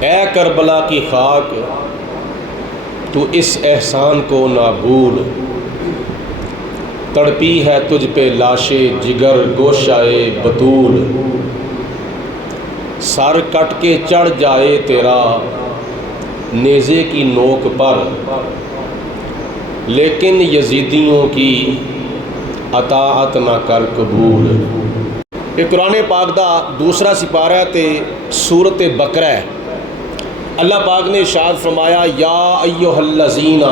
اے کربلا کی خاک تو اس احسان کو نہ بھول، تڑپی ہے تجھ پہ لاشے جگر گوشائے بطول، سر کٹ کے چڑھ جائے تیرا نیزے کی نوک پر، لیکن یزیدیوں کی اطاعت نہ کر قبول۔ یہ قرآن پاک دا دوسرا سپارہ تے سورت بقرہ ہے۔ اللہ پاک نے ارشاد فرمایا یا ایھا الذین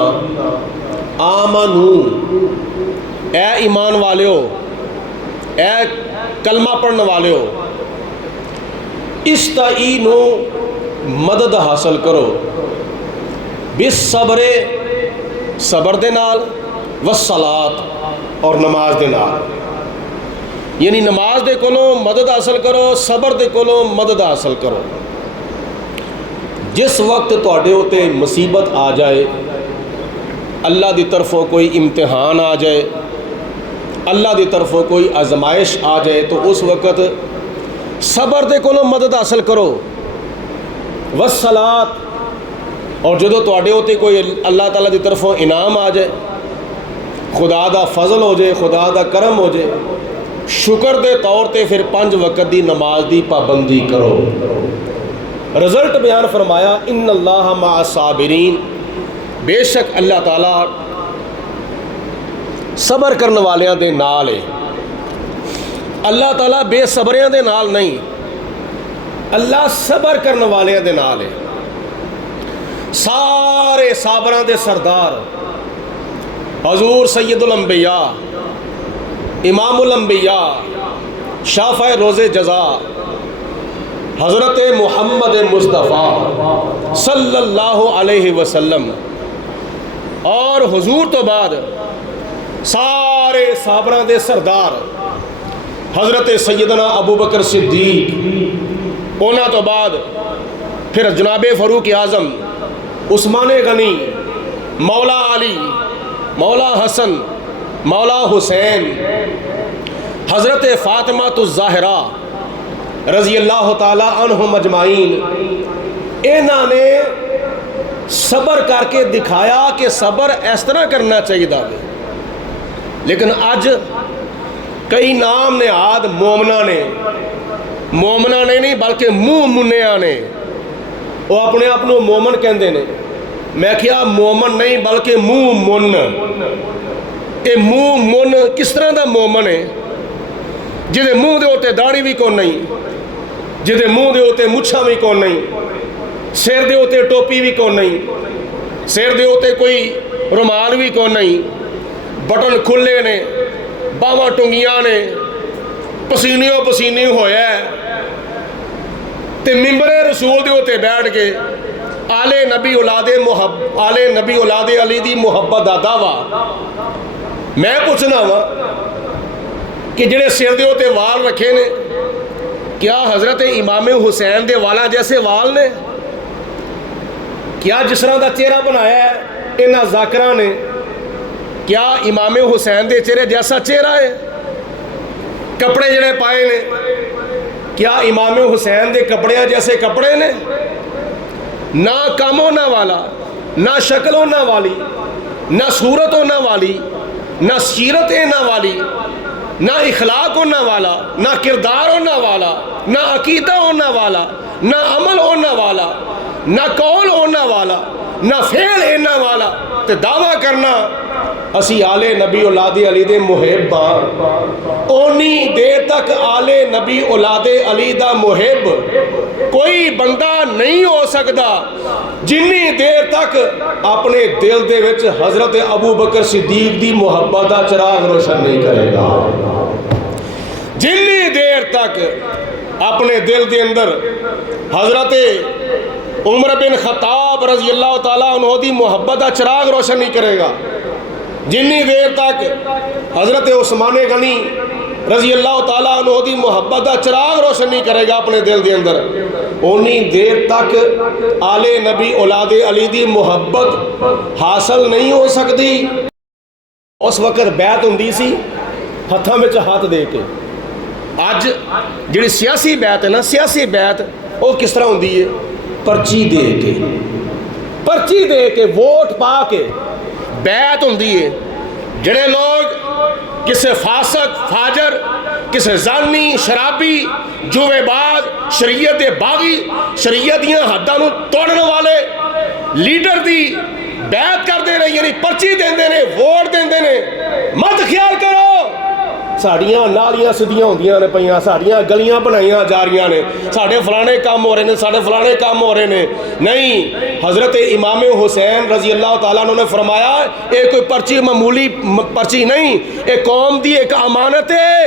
آمنو، اے ایمان والیو، اے کلمہ پڑھنے والیو، استعینو، مدد حاصل کرو، بالصبر، صبر دے نال، والصلاۃ، اور نماز دے نال، یعنی نماز دے کولوں مدد حاصل کرو، صبر دے کولوں مدد حاصل کرو۔ جس وقت تواڈے اُتے مصیبت آ جائے، اللہ دی طرفوں کوئی امتحان آ جائے، اللہ دی طرفوں کوئی آزمائش آ جائے، تو اس وقت صبر دے کولوں مدد حاصل کرو، والصلاۃ، اور جدو تواڈے اُتے کوئی اللہ تعالیٰ دی طرفوں انعام آ جائے، خدا دا فضل ہو جائے، خدا دا کرم ہو جائے، شکر دے طور تے پھر 5 وقت دی نماز دی پابندی کرو۔ رزلٹ بیان فرمایا ان اللہ مع الصابرین، بے شک اللہ تعالیٰ صبر کرنے والیاں دے نال ہے۔ اللہ تعالیٰ بے صبریاں دے نال نہیں، اللہ صبر کرنے والیاں دے نال ہے۔ سارے صابراں دے سردار حضور سید الانبیاء، امام الانبیاء، شافع روز جزا، حضرت محمد مصطفیٰ صلی اللہ علیہ وسلم، اور حضور تو بعد سارے صابراں دے سردار حضرت سیدنا ابو بکر صدیق، اونا تو بعد پھر جناب فاروق اعظم، عثمان غنی، مولا علی، مولا حسن، مولا حسین، حضرت فاطمہ الزہرا رضی اللہ تعالیٰ عنہم اجمعین، انہوں نے صبر کر کے دکھایا کہ صبر اس طرح کرنا چاہیے دا۔ لیکن اج کئی نام نہاد مومنا نے، مومنا نے نہیں بلکہ منہ منیا نے، وہ اپنے آپ کو مومن کہندے نے۔ میں کیا مومن نہیں بلکہ منہ من۔ یہ منہ من کس طرح دا مومن ہے جہدے منہ دے ہوتے داڑھی بھی کون نہیں، جہدے منہ دے ہوتے مچھاں بھی کون نہیں، سر دے ہوتے ٹوپی بھی کون نہیں، سر دے ہوتے کوئی رومال بھی کون نہیں، بٹن کھلے نے، باواں ٹنگیاں نے، پسینیوں پسینی ہویا ہے، تے ممبر رسول دے ہوتے بیٹھ کے آل نبی اولاد علی دی محبت دا دعویٰ۔ میں پوچھنا وا کہ جڑے سر دے ہوتے وال رکھے نے، کیا حضرت امام حسین دے والا جیسے وال نے؟ کیا جس طرح دا چہرہ بنایا ہے انہاں ذاکراں نے، کیا امام حسین دے چہرے جیسا چہرہ ہے؟ کپڑے جڑے پائے نے، کیا امام حسین دے کپڑے جیسے کپڑے نے؟ نہ کام ہونا والا، نہ شکل ہونا والی، نہ صورت ہونا والی، نہ سیرت ہونا والی، نہ اخلاق ہونا والا، نہ کردار ہونا والا، نہ عقیدہ ہونا والا، نہ عمل ہونا والا، نہ قول ہونا والا، نہ فعل ہونا والا، تے دعویٰ کرنا اسی آل نبی اولاد علی دے محب ہاں۔ اونی دیر تک آل نبی اولاد علی دا محب کوئی بندہ نہیں ہو سکتا جنی دیر تک اپنے دل دے وچ حضرت ابو بکر صدیق دی محبت دا چراغ روشن نہیں کرے گا، جنی دیر تک اپنے دل دے اندر حضرت عمر بن خطاب رضی اللہ تعالیٰ عنہ دی محبت دا چراغ روشن نہیں کرے گا، جنی دیر تک حضرت عثمان غنی رضی اللہ تعالیٰ عنہ دی محبت دا چراغ روشن نہیں کرے گا اپنے دل دے اندر، اونی دیر تک آل نبی اولاد علی دی محبت حاصل نہیں ہو سکتی۔ اس وقت بیعت ہوندی سی ہتھاں وچ ہاتھ دے کے۔ اج جڑی سیاسی بیعت ہے نا، سیاسی بیعت وہ کس طرح ہوندی ہے؟ پرچی دے کے ووٹ پا کے بیعت ہوندی ہے. جڑے لوگ کسے فاسق فاجر، کسے زانی شرابی جوے باز شریعت باغی شریعت دیاں حداں نوں توڑن والے لیڈر دی بیعت کردے نے، یعنی پرچی دیندے نے، ووٹ دیندے نے. مت خیال کرو ساڑیاں نالیاں سدیاں ہوندیاں نے پیاں، ساڑیاں گلیاں بنائیاں جا رہیاں نے، ساڑے فلانے کام ہو رہے نے، ساڑے فلانے کام ہو رہے نے. نہیں، حضرت امام حسین رضی اللہ تعالیٰ عنہ نے فرمایا اے کوئی پرچی معمولی پرچی نہیں، اے قوم دی ایک امانت ہے،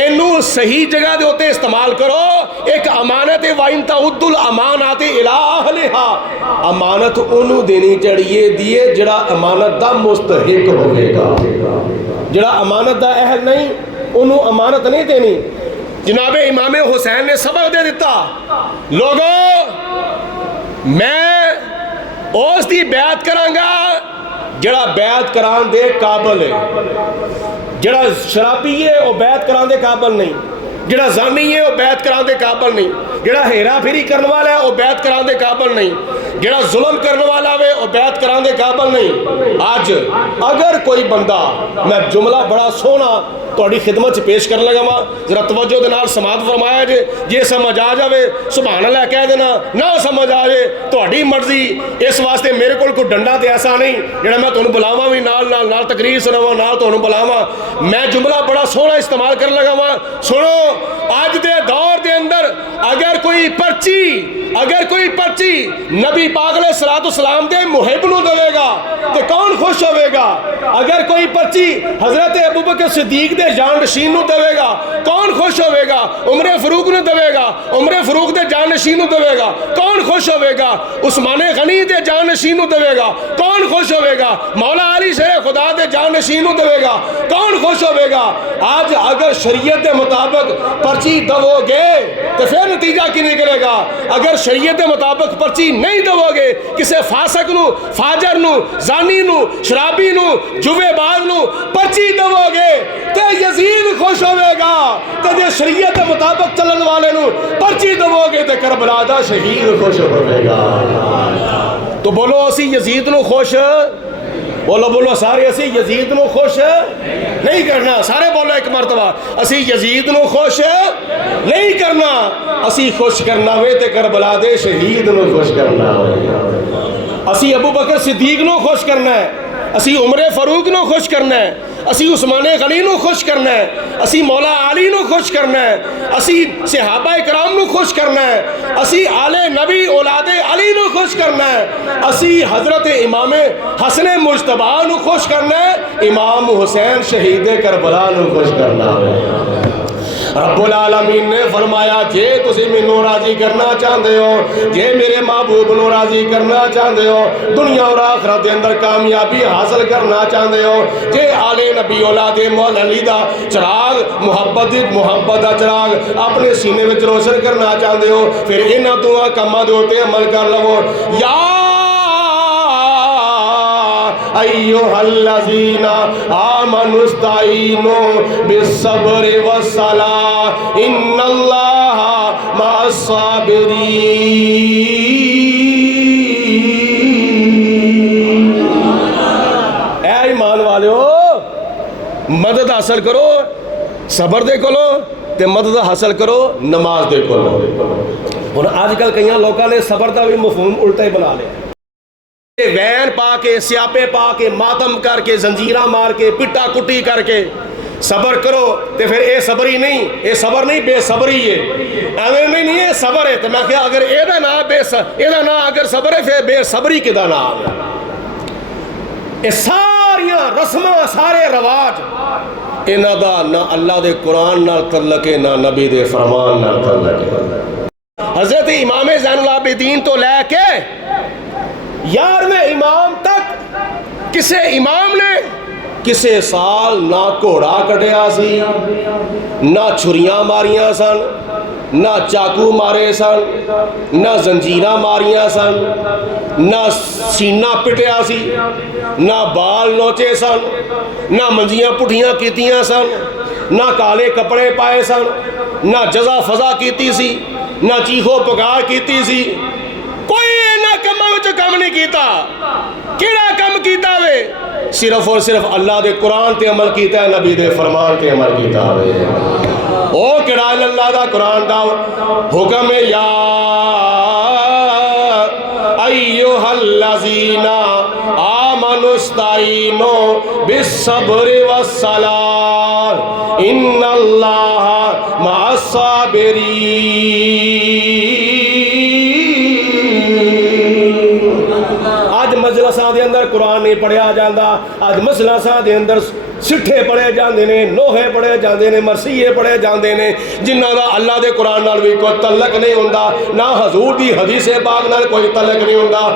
اینو صحیح جگہ دے ہوتے استعمال کرو. ایک امانت ہے، وَإِن تَعُدُّوا الْأَمَانَاتِ إِلَىٰ أَهْلِهَا. امانت انہوں دینی چاہیے دیے جڑا امانت دا مستحق ہوئے گا، جڑا امانت دا اہل نہیں انہوں امانت نہیں دینی. جناب امام حسین نے سبق دے دیتا، لوگوں میں اس دی بیعت کرانگا جڑا بیعت کران دے قابل ہے. جڑا شرابی ہے وہ بیعت کران دے قابل نہیں، جڑا زانی ہے وہ بیعت کران دے قابل نہیں، جڑا ہیرا پھیری کرنے والا ہے وہ بیعت کران دے قابل نہیں، جڑا ظلم کرنے والا ہے وہ بیعت کران دے قابل نہیں. آج اگر کوئی بندہ، میں جملہ بڑا سونا تھوڑی خدمت پیش کرنے لگا ماں، ذرا توجہ دے نال سماعت فرمایا جے سمجھ آ جاوے سبحان اللہ کہہ دینا، نہ سمجھ آ جائے تہاڈی مرضی. اس واسطے میرے کول کوئی ڈنڈا تے ایسا نہیں جڑا میں تانوں بلاواں بھی نال تقریر سناواں نال تانوں بلاواں. میں جملہ بڑا سونا استعمال کرنے لگا ماں. سنو، آج دے دور دے اندر اگر کوئی پرچی نبی پاک علیہ الصلوۃ والسلام دے محب نو دے گا تو کون خوش ہوئے گا؟ اگر کوئی پرچی حضرت ابوبکر صدیق دے جان نشین نو دے گا کون خوش ہوئے گا؟ عمر فاروق نو دے گا، عمر فاروق دے جان نشین نو دے گا کون خوش ہوئے گا؟ عثمان غنی دے جان نشین نو دے گا کون خوش ہوئے گا؟ مولا علی شیر خدا دے جان نشین نو دے گا کون خوش ہوئے گا؟ آج اگر شریعت دے مطابق پرچی دو گے تو پھر نتیجہ کی نکلے گا. اگر شریعت دے مطابق پرچی نہیں دو گے، کسے فاسق نو، فاجر نو، زانی نو، شرابی نو، جوے باز نو پرچی دو گے تو یزید خوش ہوئے گا. تو جے شریعت دے مطابق چلن والے نو پرچی دو گے تو کربلا دا شہید خوش ہوئے گا. تو بولو اسی یزید نو خوش، بولو سارے اسی یزید نو خوش نہیں کرنا. سارے بولو ایک مرتبہ، اسی یزید نو خوش نہیں کرنا، اسی خوش کرنا وے تے کربلا دے شہید نو خوش کرنا. اسی ابو بکر صدیق نو خوش کرنا ہے، اسی عمر فاروق نو خوش کرنا ہے، اسی عثمان غنی نو خوش کرنا ہے، اسی مولا علی نو خوش کرنا ہے، اسی صحابہ کرام نو خوش کرنا ہے، اسی آل نبی اولاد علی نو خوش کرنا ہے، اسی حضرت امام حسن مجتبی نو خوش کرنا ہے، امام حسین شہید کربلا نو خوش کرنا ہے. رب العالمین نے فرمایا جے تسی مینوں راضی کرنا چاہتے ہو، جے میرے محبوب نو راضی کرنا چاہتے ہو، دنیا اور آخرت دے اندر کامیابی حاصل کرنا چاہتے ہو، جے آل نبی اولاد مولا علی دا چراغ محبت دا چراغ اپنے سینے وچ روشن کرنا چاہتے ہو، پھر انہاں دعا کماں دے اوتے عمل کر لو. یا ایھا الذین آمنوا استعینوا بالصبر والصلاۃ ان اللہ مع الصابرین. اے ایمان والو مدد حاصل کرو صبر دے کولو تے مدد حاصل کرو نماز دے کولو. ہن آج کل کئی لوگوں نے صبر دا بھی مفہوم الٹا ہی بنا لیا. وین پا کے سیاپے پا کے ماتم کر کے زنجیراں مار کے پٹا کٹی کر کے صبر کرو تے پھر اے صبر ہی نہیں، اے صبر نہیں بے صبری ہے. ایویں نہیں اے صبر ہے تے میں کہ اگر اے دا نام اگر صبر ہے پھر بے صبری کدا نام ہے. اے ساریاں رسماں سارے رواج انہاں دا نہ اللہ دے قرآن نال تعلق ہے نہ نبی دے فرمان نال تعلق ہے. حضرت امام زین العابدین تو لے کے 11ویں امام تک کسے امام نے کسے سال نہ گھوڑا کٹیا سی، نہ چھریاں ماریاں سن، نہ چاقو مارے سن، نہ زنجیراں ماریاں سن، نہ سینہ پٹیا سی، نہ بال نوچے سن، نہ منجیاں پٹھیاں کیتیاں سن، نہ کالے کپڑے پائے سن، نہ جزا فضا کیتی سی، نہ چیخو پکار کیتی سی. کوئی کم نہیں کیتا کیڑا کم کیتا وے صرف اور صرف اللہ دے قرآن تے عمل کیتا ہے نبی دے فرمان تے عمل کیتا وے او کیڑا اللہ دا قرآن دا حکم ہے یا ایوہ الذین آمنوا استعینوا بالصبر والصلاۃ ان اللہ مع الصابرین مجلساں دے اندر قرآن نہیں پڑھیا جاندہ آج مجلساں دے اندر سٹھے پڑھے جاندے نے نوحے پڑھے جاندے نے مرثیے پڑھے جاندے نے جنہاں دا اللہ دے قرآن نال بھی کوئی تعلق نہیں ہوندا نہ حضور دی حدیث پاک نال کوئی تعلق نہیں ہوندا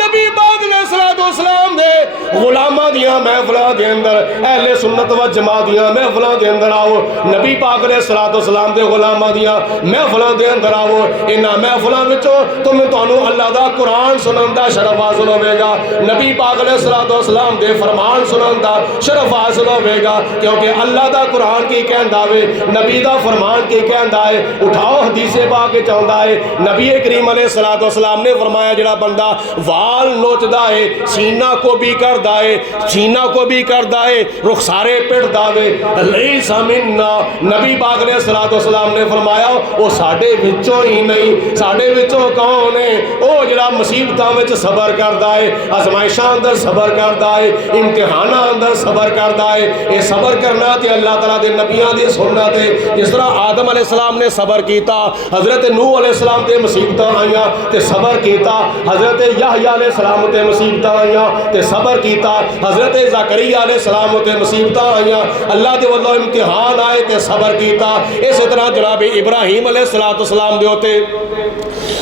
نبی پاک علیہ السلام دے غلاماں دیاں محفلاں دے اندر اہل سنت و جماعت دیاں محفلاں دے اندر آؤ نبی پاک علیہ السلام دے غلاماں دیاں محفلاں دے اندر آؤ انہاں محفلاں وچوں تانوں اللہ دا قرآن سنن دا شرف حاصل ہوے گا نبی پاک علیہ السلام دے فرمان سنن دا شرف حاصل ہوے گا کیونکہ اللہ دا قرآن کی کہندا وے نبی دا فرمان کی کہندا ہے اٹھاؤ حدیث پاک وچ آندا ہے نبی کریم علیہ السلام نے فرمایا جڑا بندہ وال نوچدا ہے سینہ کو بھی کردا ہے سینہ کو بھی کردا ہے رخسارے پڑدا وے لیس منا نبی پاک علیہ السلام نے فرمایا وہ ساڈے وچوں ہی نہیں ساڈے وچوں کون ہے او جڑا مصیبتاں وچ صبر کردا ہے آزمائشاں اندر صبر کردا ہے امتحاناں اندر صبر کردا ہے یہ صبر کرنا تے اللہ تعالیٰ دے نبیاں دی سنت ہے جس طرح آدم علیہ السلام نے صبر کیتا حضرت نوح علیہ السلام تے مصیبتاں آئیاں تے صبر کیتا حضرت یحییٰ علیہ السلام تے مصیبتاں آئیاں تے صبر کیتا حضرت زکریا علیہ السلام تے مصیبتاں آئیاں اللہ دے واللہ امتحان آئے تے صبر کیتا اسی طرح جناب ابراہیم علیہ السلام دے ہوتے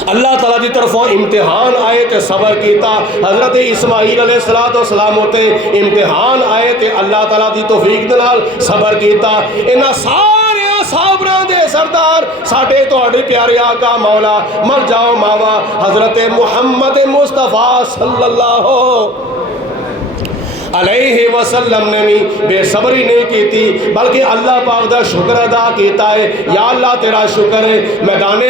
اللہ تعالیٰ دی طرفوں امتحان آئے تے صبر کیتا حضرت اسماعیل علیہ السلام ہوتے امتحان آئے تے اللہ تعالیٰ دی توفیق دلال صبر کیتا انہاں سارے صابران دے سردار ساڈے تواڈے پیارے آقا مولا مر جاؤ ماوا حضرت محمد مصطفیٰ صلی اللہ علیہ وسلم نے بھی بے صبری نہیں کیتی بلکہ اللہ پاک دا شکر ادا کیتا ہے یا اللہ تیرا شکر ہے میدان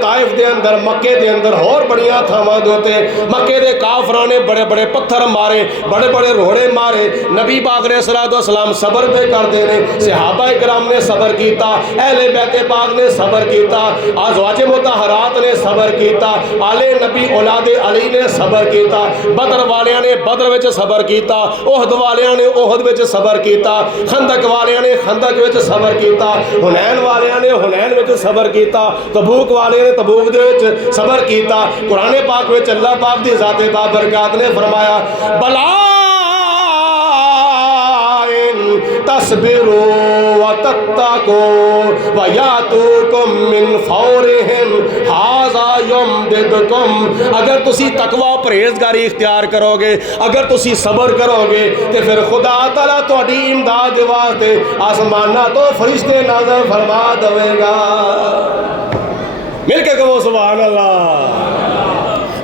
طائف دے اندر مکے دے اندر اور بڑیاں تھاواں دوتے مکے دے کافراں نے بڑے بڑے پتھر مارے بڑے بڑے روڑے مارے نبی پاک علیہ السلام صبر پہ کرتے نے صحابہ کرام نے صبر کیتا اہل بیت پاک نے صبر کیتا ازواج مطہرات نے صبر کیتا آل نبی اولاد علی نے صبر کیتا بدر والیاں نے بدر وچ صبر کیتا احد والیاں نے احد وچ صبر کیتا خندق والیاں نے خندق وچ صبر کیتا حنین والیاں نے حنین وچ صبر کیتا تبوک والیاں نے تبوک دے وچ صبر کیتا قرآن پاک وچ اللہ پاک دی ذات بابرکات نے فرمایا بلا تصبروا وتتقوا وياتوكم من فورهم هذا يمددكم اگر تسی تقوی پرہیزگاری اختیار کرو گے اگر تسی صبر کرو گے تو پھر خدا تعالیٰ تہاڈی امداد واسطے آسماناں تو فرشتے نازل فرما دے گا مل کے کہو سبحان اللہ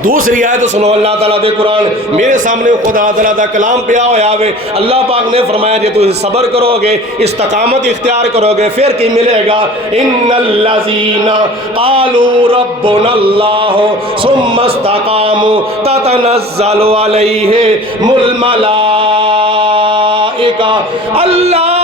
دوسری آیت سنو اللہ تعالیٰ دے قرآن میرے سامنے خدا تعالیٰ دا کلام پیا ہوا ہے اللہ پاک نے فرمایا جی تو صبر کرو گے استقامت اختیار کرو گے پھر کی ملے گا ان الذین قالوا ربنا اللہ ثم استقاموا تتنزل علیہم الملائکہ اللہ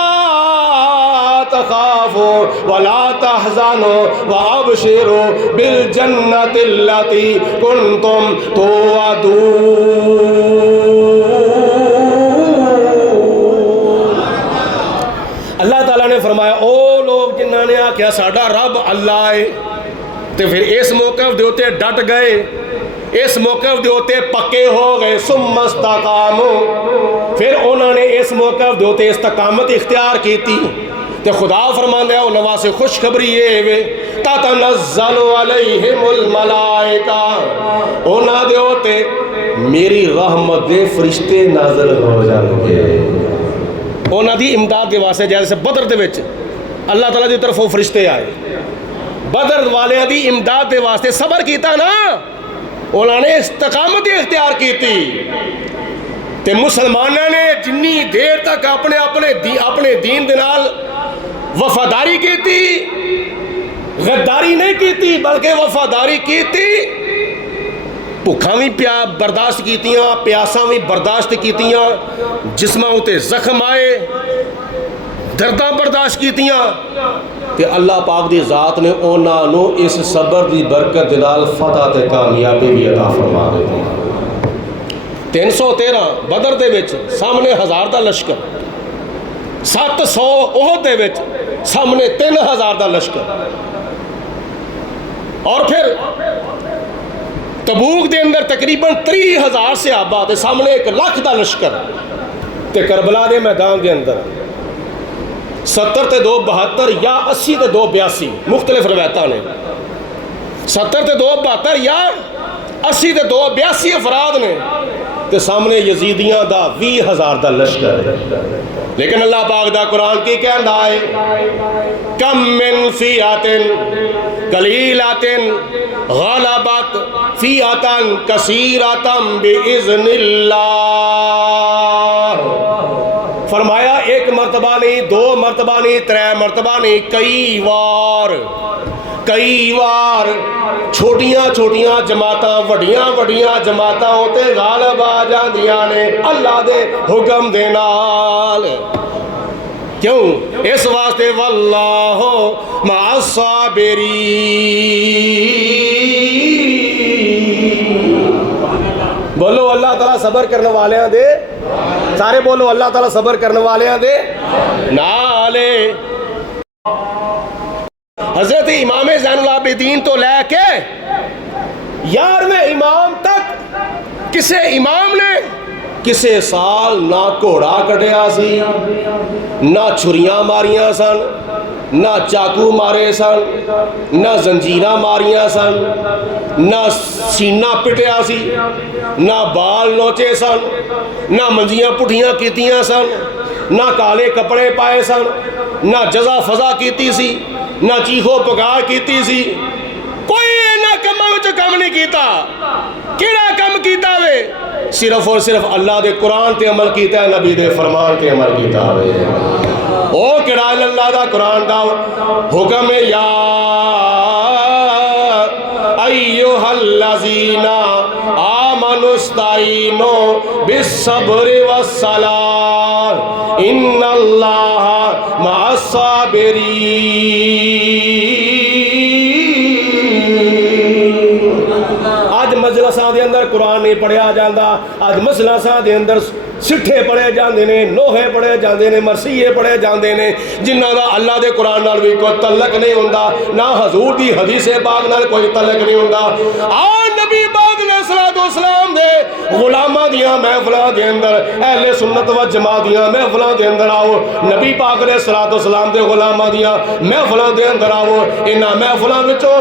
تخافوا ولا تحزنوا وابشروا بالجنة التي كنتم توعدون اللہ تعالیٰ نے فرمایا او لوگ جنہاں نے آکھیا ساڈا رب اللہ ہے تے پھر اس موقف دے ہوتے ڈٹ گئے اس موقف دے ہوتے پکے ہو گئے ثم استقاموا پھر انہوں نے اس موقف دے ہوتے استقامت اختیار کی تھی کہ خدا فرمان ہے انہوں سے خوشخبری یہ ہے تتنزل علیہم الملائکہ انہوں دے ہوتے میری رحمت دے فرشتے نازل ہو جائیں گے انہوں دی امداد دے واسطے جیسے بدر دے وچ اللہ تعالیٰ دی طرف وہ فرشتے آئے بدر والے دی امداد دے واسطے صبر کیتا نا انہوں نے استقامت اختیار کی تھی تے مسلمانوں نے جنی دیر تک اپنے دین دے نال وفاداری کی تھی غداری نہیں کی تھی بلکہ وفاداری کی تھی ਭੁੱਖਾਂ ਵੀ ਬਰਦਾਸ਼ਤ ਕੀਤੀਆਂ, ਪਿਆਸਾਂ ਵੀ ਬਰਦਾਸ਼ਤ ਕੀਤੀਆਂ, ਜਿਸਮਾਂ ਉਤੇ ਜ਼ਖਮ ਆਏ, ਦਰਦਾਂ ਬਰਦਾਸ਼ਤ ਕੀਤੀਆਂ, ਤੇ ਅੱਲਾਹ ਪਾਕ ਦੀ ਜ਼ਾਤ ਨੇ ਉਹਨਾਂ ਨੂੰ ਇਸ ਸਬਰ ਦੀ ਬਰਕਤ ਦੇ ਨਾਲ ਫਤਹ ਤੇ ਕਾਮਯਾਬੀ ਵੀ عطا ਫਰਮਾ ਦਿੱਤੀ। 313 ਬਦਰ ਦੇ ਵਿੱਚ ਸਾਹਮਣੇ 1000 ਦਾ ਲਸ਼ਕਰ, 700 ਉਹਦ ਦੇ ਵਿੱਚ ਸਾਹਮਣੇ 3000 ਦਾ ਲਸ਼ਕਰ, اور پھر تبوک دے اندر تقریباً 30,000 صحابہ تے سامنے 1 لاکھ دا لشکر، تے کربلا دے میدان دے اندر 70 تے 2 72 یا 80 تے 2 82 مختلف روایتاں نے، 70 تے 2 72 یا 80 تے 2 82 افراد نے، تے سامنے یزیدیاں دا 20,000 دا لشکر ہے۔ لیکن اللہ پاک دا قرآن کی کہندا ہے کم من فیات قلیلات غلبت فیات کثیرۃ باذن اللہ۔ فرمایا 1 مرتبہ نہیں، 2 مرتبہ نہیں، 3 مرتبہ نہیں، کئی وار چھوٹیاں چھوٹیاں جماعتاں وڈیاں وڈیاں جماعتاں ہوتے غالب آ جاندیاں نے اللہ دے حکم دے نال۔ کیوں؟ اس واسطے واللہ مع الصابرین۔ بولو اللہ تعالیٰ صبر کرنے والے ہیں دے، سارے بولو اللہ تعالیٰ صبر کرنے والے ہیں دے نالے۔ حضرت امام زین العابدین تو لے کے 11ویں امام تک کسے امام نے کسے سال نہ گھوڑا کٹیا سی، نہ چھریاں ماریاں سن، نہ چاقو مارے سن، نہ زنجیراں ماریاں سن، نہ سینہ پٹیا سی، نہ بال نوچے سن، نہ منجیاں پٹھیاں کیتیاں سن، نہ کالے کپڑے پائے سن، نہ جزا فضا کیتی سی، نہ چیخو پکار کیتی سی، کوئی نہ کماں وچ کم نہیں کیتا۔ کیڑا کم کیتا وے؟ صرف اور صرف اللہ دے قرآن تے عمل کیتا ہے، نبی دے فرمان تے عمل کیتا وے۔ او کیڑا اللہ دا قرآن دا حکم ہے یا ایھا الذین آمنوا استعینوا بالصبر والصلاۃ ان اللہ مع الصابرین۔ آج مجلساں دے اندر قرآن نہیں پڑھیا جاندہ، آج مجلساں دے اندر سٹھے پڑھے جاندے نے، نوحے پڑھے جاندے نے، مرثیے پڑھے جاندے نے، جنہاں دا اللہ دے قرآن نال بھی کوئی تعلق نہیں ہوندا، نہ حضور دی حدیث پاک نال کوئی تعلق نہیں ہوندا۔ نبی پاک علیہ السلام دے غلاماں دیاں محفلاں دے اندر، اہل سنت و جماعت دیاں محفلاں دے اندر آؤ، نبی پاک علیہ السلام دے غلاماں دیاں محفلاں دے اندر آؤ، انہاں محفلاں وچوں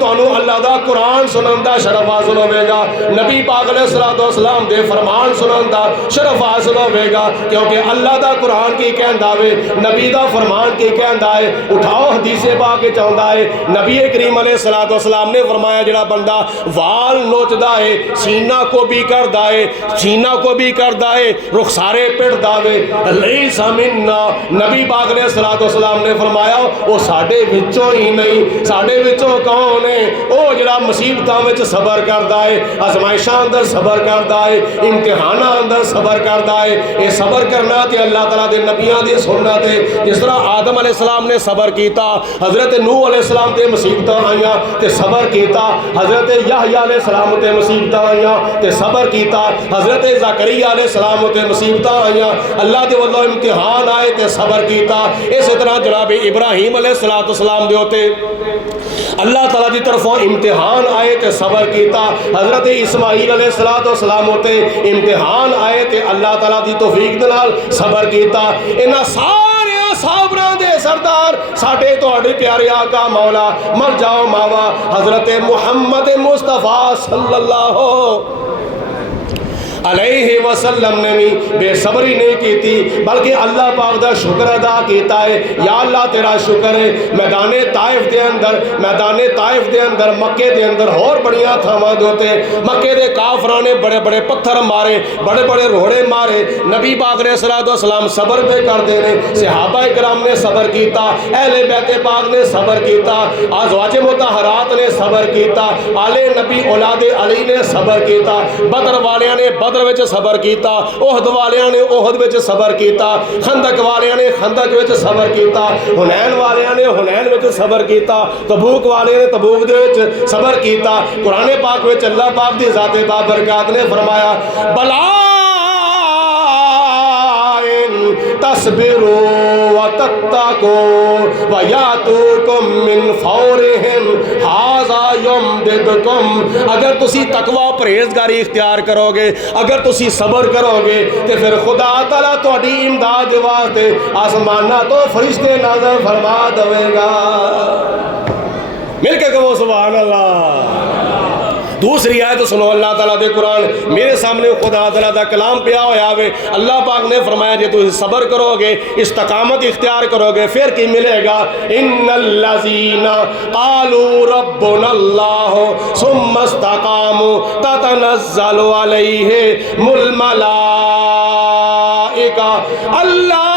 تانوں اللہ دا قرآن سنن دا شرف حاصل ہوے گا، نبی پاک علیہ السلام دے فرمان سنن دا شرف حاصل ہوے گا، کیونکہ اللہ دا قرآن کی کہندا وے، نبی دا فرمان کی کہندا ہے۔ اٹھاؤ حدیث پاک وچ آندا ہے نبی کریم علیہ السلام نے فرمایا جڑا بندہ وال نوچدا ہے، سینہ کو بھی کردا ہے، سینہ کو بھی کردا ہے، رخسارے پڑدا وے، لیس منا، نبی پاک علیہ السلام نے فرمایا وہ ساڈے وچوں ہی نہیں، ساڈے وچوں کون ہے؟ او جڑا مصیبتاں وچ صبر کردا ہے، آزمائشاں اندر صبر کردا ہے، امتحاناں اندر صبر کردا ہے۔ یہ صبر کرنا تے اللہ تعالیٰ دے نبیاں دی سنت ہے۔ جس طرح آدم علیہ السلام نے صبر کیتا، حضرت نوح علیہ السلام تے مصیبتاں آئیاں تے صبر کیتا، حضرت یحییٰ علیہ السلام تے مصیبتاں آئیاں تے صبر کیتا، حضرت زکریا علیہ السلام تے مصیبتاں آئیاں، اللہ دے واللہ امتحان آئے تے صبر کیتا۔ اس طرح جناب ابراہیم علیہ السلام دے ہوتے اللہ تعالیٰ دی طرفوں امتحان آئے تے صبر کیتا، حضرت اسماعیل علیہ السلام ہوتے امتحان آئے تے اللہ تعالیٰ دی توفیق دلال صبر کیتا۔ انہاں سارے صابراں دے سردار ساڈے تہاڈے پیارے آقا مولا مر جاؤ ماوا حضرت محمد مصطفیٰ صلی اللہ علیہ وسلم نے بھی بے صبری نہیں کی تھی بلکہ اللہ پاک دا شکر ادا کیتا ہے. یا اللہ تیرا شکر ہے میدان طائف دے اندر مکے دے اندر اور بڑیاں تھاواں دوتے مکے دے کافراں نے بڑے بڑے پتھر مارے, بڑے بڑے روڑے مارے, نبی پاک علیہ الصلوۃ والسلام صبر پہ کر دے نے, صحابہ کرام نے صبر کیتا, اہل بیت پاک نے صبر کیتا, ازواج مطہرات نے صبر کیتا, آل نبی اولاد علی نے صبر کیتا, بدر والیاں نے بدر وچ صبر کیتا, احد والیاں نے احد وچ صبر کیتا, خندق والیاں نے خندق وچ صبر کیتا, حنین والیاں نے حنین وچ صبر کیتا, تبوک والے نے تبوک دے وچ صبر کیتا. قرآن پاک وچ اللہ پاک دی ذات بابرکات نے فرمایا بلا تصبروا وتتقوا ویاتوکم من فورہم ھذا یمددکم. اگر تسی تقوی پرہیزگاری اختیار کرو گے, اگر تسی صبر کرو گے تو پھر خدا تعالیٰ تہاڈی امداد واسطے آسماناں تو فرشتے نازل فرما دے گا. مل کے کہو سبحان اللہ. دوسری آیت سنو اللہ تعالیٰ دے قرآن, میرے سامنے خدا تعالیٰ دا کلام پیا ہوا ہے. اللہ پاک نے فرمایا جی تو صبر کرو گے, استقامت اختیار کرو گے, پھر کی ملے گا. ان الذین قالوا ربنا اللہ ثم استقاموا تتنزل علیہم الملائکہ اللہ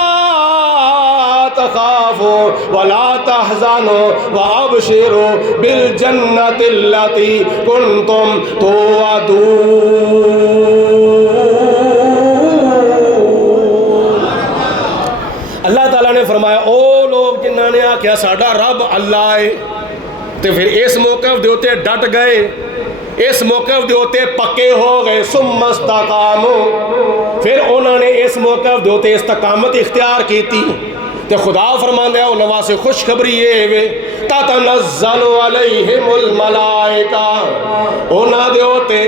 تخافوا ولا تحزنوا وابشروا بالجنة التي كنتم توعدون. اللہ تعالیٰ نے فرمایا او لوگ جنہاں نے آکھیا ساڈا رب اللہ ہے تے پھر اس موقف دے اوتے ڈٹ گئے, اس موقف دے اوتے پکے ہو گئے. ثم استقاموا, پھر انہوں نے اس موقف دے اوتے استقامت اختیار کیتی تے خدا فرماندا ہے انہاں واسطے خوشخبری یہ ہے تتنزل علیہم الملائکہ, انہاں دے اوتے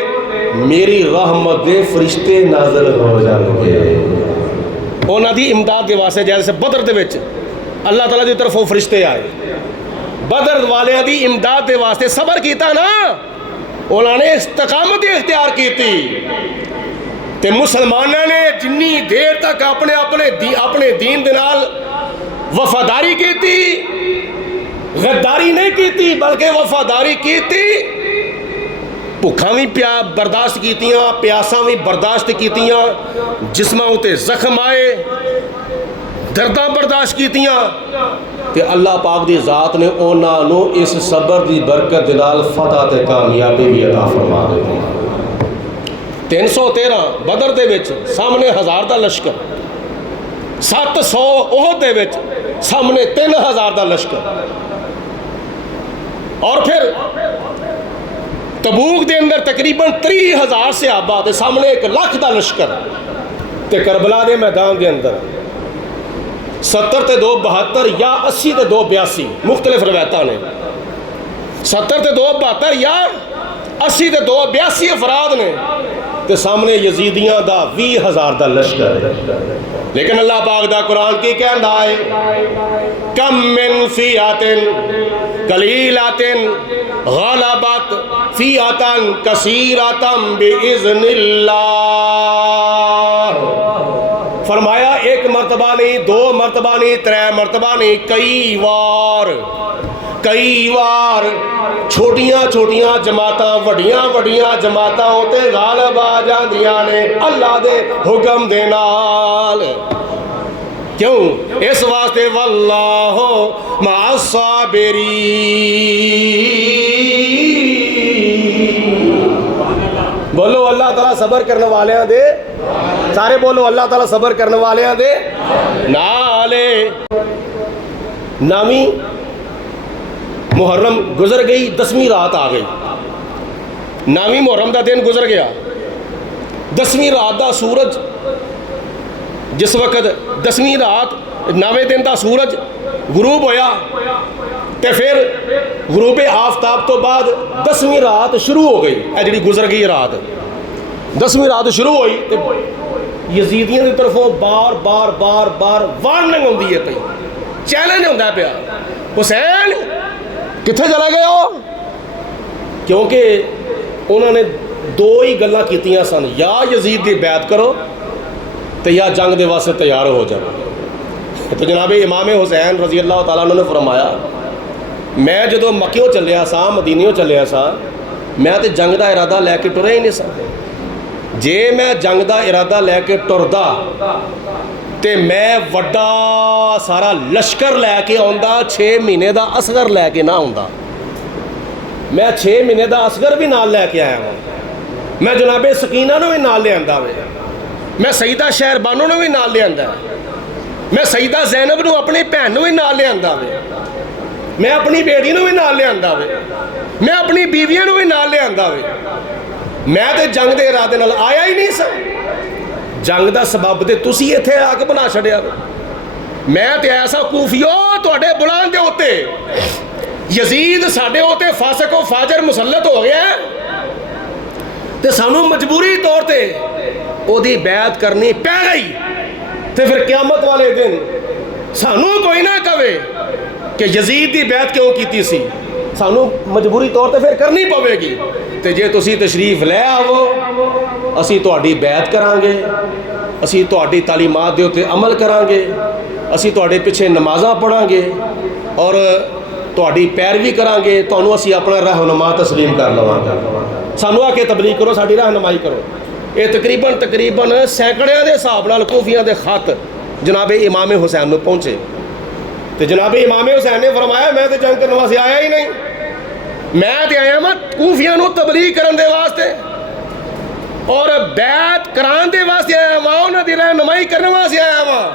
میری رحمت دے فرشتے نازل ہو جان گے. انہاں دی امداد دے واسطے جیسے بدر دے وچ اللہ تعالیٰ دی طرفوں فرشتے آئے, بدر والیاں دی امداد دے واسطے صبر کیتا نا, انہوں نے استقامت اختیار کی تھی. تے مسلمانوں نے جنی دیر تک اپنے دین دے نال وفاداری کی تھی, غداری نہیں کی تھی بلکہ وفاداری کی تھی, بھوکاں بھی برداشت کیتیاں, پیاساں بھی برداشت کیتیاں, جسماں اتے زخم آئے درداں برداشت کیتیاں, تے اللہ پاک دی ذات نے انہاں نو اس صبر دی برکت دے نال فتح تے کامیابی بھی عطا فرما دیتی. 313 بدر دے وچ سامنے 1000 دا لشکر, 700 احد دے وچ سامنے 3000 دا لشکر, اور پھر تبوک دے اندر تقریباً 30,000 صحابہ تے سامنے 1,00,000 دا لشکر. تے کربلا دے میدان دے اندر 70 تے 2 72 یا 80 تے 2 82 مختلف روایتاں نے, 70 تے 2 72 یا 80 تے 2 82 افراد نے, تے سامنے یزیدیاں دا 20,000 دا لشکر ہے. لیکن اللہ پاک دا قرآن کی کہندا ہے کم من فیات قلیلات غلبت فیات کثیرۃ باذن اللہ. فرمایا ایک مرتبہ نہیں, 2 مرتبہ نہیں, 3 مرتبہ نہیں, کئی وار چھوٹیاں جماعتاں وڈیاں جماعتاں ہوتے غالب آ جاندیاں نے اللہ دے حکم دے نال. کیوں؟ اس واسطے واللہ مع الصابرین. بولو اللہ تعالیٰ صبر کرنے والیاں دے, سارے بولو اللہ تعالیٰ صبر کرنے والیاں دے نالے. نامی محرم گزر گئی, 10ویں رات آ گئی, 9ویں محرم دا دن گزر گیا, 10ویں رات دا سورج جس وقت 10ویں رات 9ویں دن دا سورج غروب ہویا تے پھر غروب آفتاب تو بعد 10ویں رات شروع ہو گئی. اے جڑی گزر گئی رات 10ویں رات شروع ہوئی تے یزیدیاں دی طرفوں بار وارننگ ہوندی ہے پئی, چیلنج ہوندا پیا حسین کتھے چلا گئے ہو, کیونکہ انہوں نے دو ہی گلاں کیتیاں سن، یا یزید دی بیعت کرو تو یا جنگ دے واسطے تیار ہو جاؤ۔ تو جناب امام حسین رضی اللہ تعالیٰ عنہ نے فرمایا میں جدو مکیوں چلیا سا مدینیوں چلیا سا میں تو جنگ دا ارادہ لے کے ٹریا ہی نہیں سا، جے میں جنگ دا ارادہ لے کے ٹردا تے میں وڈا سارا لشکر لے کے آندا 6 مہینے دا اصغر لے کے نہ آندا، میں 6 مہینے دا اصغر بھی نال لے کے آیا ہوں، میں جناب سکینہ نو بھی نال لے آندا وے، میں سیدہ شہر بانو نو بھی نال لے آندا، میں سیدہ زینب نو اپنی بہن نو بھی نال لے آندا وے، میں اپنی بیٹی نو بھی نال لے آندا وے، میں اپنی بیویاں نو بھی نال لے آندا وے، میں تے جنگ دے ارادے نال آیا ہی نہیں سا، جنگ دا سبب تے تسی ایتھے آ کے بنا چھڑیا، میں تے ایسا کوفیو تواڈے بلان دے ہوتے یزید ساڈے ہوتے فاسق و فاجر مسلط ہو گیا تے سانو مجبوری طور تے او دی بیعت کرنی پے گئی، تے پھر قیامت والے دن سانو کوئی نہ کہے کہ یزید دی بیعت کیوں کیتی سی، سانو مجبوری طور تے پھر کرنی پوے گی، تے جے تسی تشریف لے آو اسی تہاڈی بیعت کران گے، اسی تہاڈی تعلیمات دے اوتے عمل کران گے، اسی تہاڈے پیچھے نمازاں پڑھاں گے اور تہاڈی پیروی کران گے، تانوں اسی اپنا رہنما تسلیم کر لواں گے، سانو آ کے تبلیغ کرو، ساڈی رہنمائی کرو۔ یہ تقریباً سینکڑیاں دے حساب نال کوفیاں دے خط جناب امام حسین نو پہنچے، تو جناب امام حسین نے فرمایا میں تو جنگ کرنے واسطے آیا ہی نہیں، میں تے آیا میں کوفیاں نو تبلیغ کرن دے واسطے اور بیعت کران دے واسطے آیا ہاں، انہاں دی رہنمائی کرنے واسطے آیا ہاں۔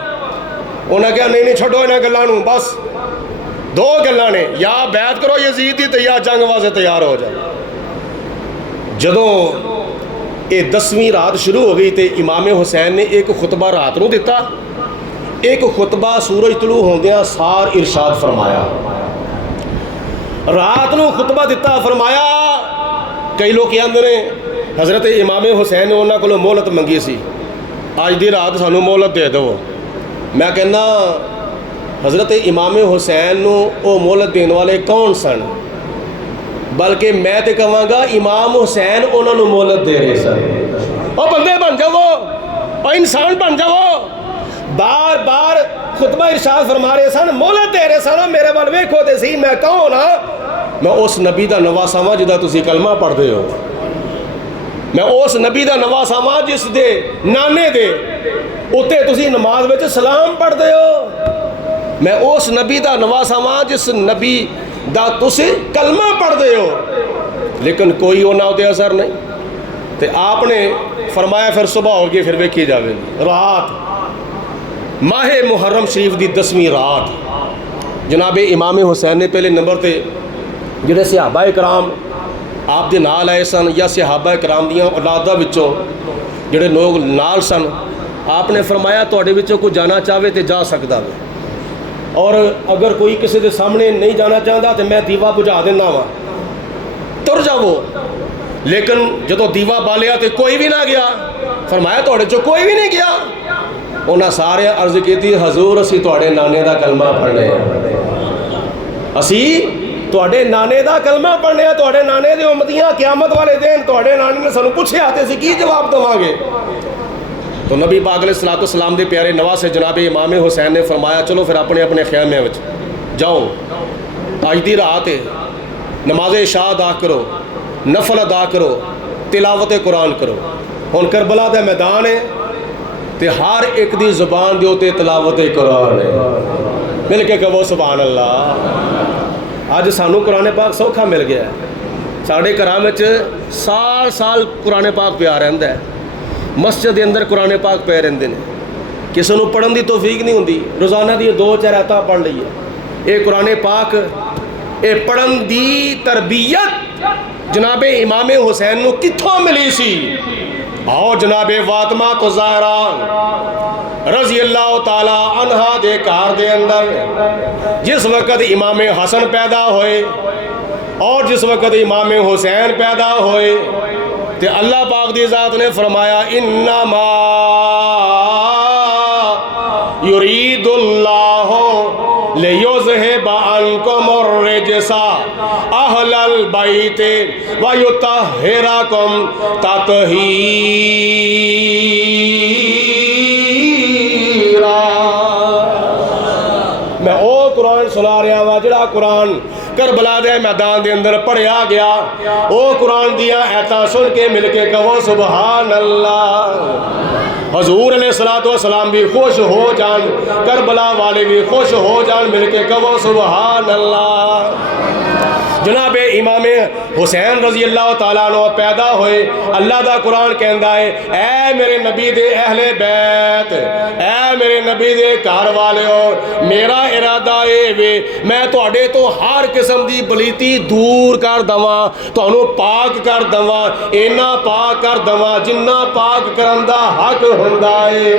انہاں کہا نہیں چھوڑو انہاں گلاں نو، بس 2 گلاں نے، یا بیعت کرو یزید دی تے یا جنگ واسطے تیار ہو جاؤ۔ جدوں یہ 10ویں رات شروع ہو گئی تے امام حسین نے ایک خطبہ رات نو دیتا، ایک خطبہ سورج طلوع ہوندیاں سار ارشاد فرمایا، رات نو خطبہ دیتا، فرمایا کئی لوگ کہندے نے حضرت امام حسین نے انہاں کولوں مہلت منگی سی، اج دی رات سانو مہلت دے دو، میں کہنا حضرت امام حسین نو او مہلت دین والے کون سن، بلکہ میں تے کہاں گا امام حسین انہوں نے مہلت دے رہے سن، او بندے بن جاؤ، او انسان بن جاؤ، بار بار خطبہ ارشاد فرما رہے سن، مہلت دے رہے سن، میرے وال ویکھو تے سی میں کون ہاں، میں اس نبی دا نواسا ہاں جدا تسی کلمہ پڑھ دے ہو، میں اس نبی دا نواسا ہاں جس دے نانے دے اتے تسی نماز وچ سلام پڑھ دے ہو، میں اس نبی دا نواسا ہاں جس نبی دا تسی کلمہ پڑھ دے ہو، لیکن کوئی انہاں تے اثر نہیں، تے آپ نے فرمایا پھر صبح ہوگی پھر ویکھی جاوے، رات ماہ محرم شریف دی 10ویں رات جناب امام حسین نے پہلے نمبر تے جڑے صحابہ کرام آپ دے نال آئے سن یا صحابہ کرام دیاں اولاداں وچوں جڑے لوگ نال سن، آپ نے فرمایا تواڈے وچوں کوئی جانا چاہے تے جا سکدا وے، اور اگر کوئی کسی دے سامنے نہیں جانا چاہتا تو میں دیوا بجھا دینا وا، تر جاؤ، لیکن جدو دیوا بالیا تو کوئی بھی نہ گیا، فرمایا تواڈے چوں کوئی بھی نہیں گیا، انہاں سارے عرض کیتی حضور اسی تواڈے نانے دا کلمہ پڑھنے ہیں، اسی تواڈے نانے دا کلمہ پڑھنے ہیں، تواڈے نانے دے امتیاں قیامت والے دن تواڈے نانے نے سانوں پوچھیا تے اسی کی جواب دواں گے، تو نبی پاک علیہ الصلوۃ والسلام دے پیارے نواسے جناب امام حسین نے فرمایا چلو پھر اپنے اپنے خیمے وچ جاؤ، اج دی رات ہے، نماز عشاء ادا کرو، نفل ادا کرو، تلاوت قرآن کرو، ہن کربلا دا میدان ہے تے ہر ایک دی زبان دے اوتے تلاوت قرآن ہے، مل کے کہو سبحان اللہ۔ اج سانو قرآن پاک سوکھا مل گیا ہے، ساڈے گھراں وچ سال سال قرآن پاک پیا رہندا ہے، مسجد دے اندر قرآن پاک پہ رہندے نے، کسی نو پڑھن دی توفیق نہیں ہوندی، روزانہ دی 2-4 آیتاں پڑھ لئیے، اے قرآن پاک اے پڑھن دی تربیت جناب امام حسین نو کتھوں ملی سی، آؤ جناب فاطمہ تو زہرا رضی اللہ تعالی عنہا دے کار دے اندر جس وقت امام حسن پیدا ہوئے اور جس وقت امام حسین پیدا ہوئے تے اللہ پاک دی ذات نے فرمایا انما یرید اللہ لیذہب عنکم الرجس اہل البیت ویطہرکم تطہیرا۔ میں او قرآن سنا رہا ہوں جڑا قرآن کربلا دے میدان دے اندر پڑھیا گیا، او قرآن دیا ایتاں سن کے مل کے کہو سبحان اللہ۔ حضور علیہ السلام بھی خوش ہو جان، کربلا والے بھی خوش ہو جان، مل کے کہو سبحان اللہ۔ جناب امام حسین رضی اللہ تعالیٰ عنہ پیدا ہوئے، اللہ دا قرآن کہندا ہے اے میرے نبی دے اہل بیت، اے میرے نبی دے گھر والےو، میرا ارادہ اے وے میں تواڈے تو ہر قسم دی بلیتی دور کر دواں، تانوں پاک کر دواں، اینا پاک کر دواں جنہ پاک کرن دا حق ہوندا ہے۔